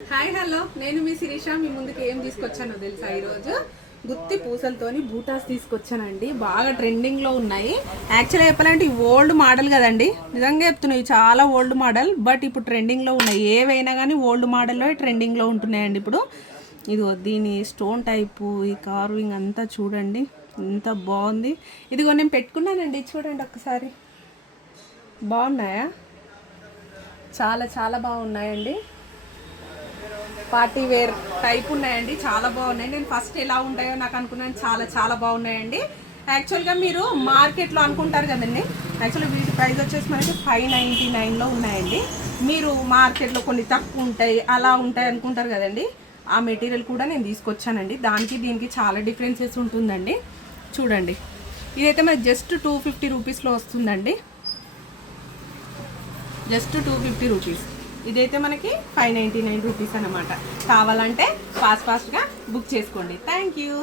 Hi hello నేను మీ శిరీష మీ ముందుకు ఏం తీసుకొచ్చానో తెలుసా ఈరోజు గుత్తి పూసలతోని బూటాస్ తీసుకొచ్చానండి. బాగా ట్రెండింగ్లో ఉన్నాయి. యాక్చువల్గా చెప్పాలంటే ఈ ఓల్డ్ మోడల్ కదండి, నిజంగా చెప్తున్నాయి చాలా ఓల్డ్ మోడల్. బట్ ఇప్పుడు ట్రెండింగ్లో ఉన్నాయి. ఏవైనా కానీ ఓల్డ్ మోడల్లో ట్రెండింగ్లో ఉంటున్నాయండి ఇప్పుడు. ఇదిగో దీని స్టోన్ టైపు ఈ కార్వింగ్ అంతా చూడండి ఎంత బాగుంది. ఇదిగో నేను పెట్టుకున్నానండి, చూడండి ఒక్కసారి. బాగున్నాయా? చాలా చాలా బాగున్నాయండి. పార్టీ వేర్ టైప్ ఉన్నాయండి, చాలా బాగున్నాయి. నేను ఫస్ట్ ఎలా ఉంటాయో నాకు అనుకున్నాను, చాలా చాలా బాగున్నాయండి. యాక్చువల్గా మీరు మార్కెట్లో అనుకుంటారు కదండి, యాక్చువల్గా వీటి ప్రైస్ వచ్చేసి మనకి 599లో ఉన్నాయండి. మీరు మార్కెట్లో కొన్ని తక్కువ ఉంటాయి అలా ఉంటాయి అనుకుంటారు కదండి, ఆ మెటీరియల్ కూడా నేను తీసుకొచ్చానండి. దానికి దీనికి చాలా డిఫరెన్సెస్ ఉంటుందండి. చూడండి, ఇదైతే మనకి జస్ట్ 250 రూపీస్లో వస్తుందండి. Just 250 rupees. ఇదైతే మనకి 599 రూపీస్ అన్నమాట. కావాలంటే ఫాస్ట్గా బుక్ చేసుకోండి. Thank you.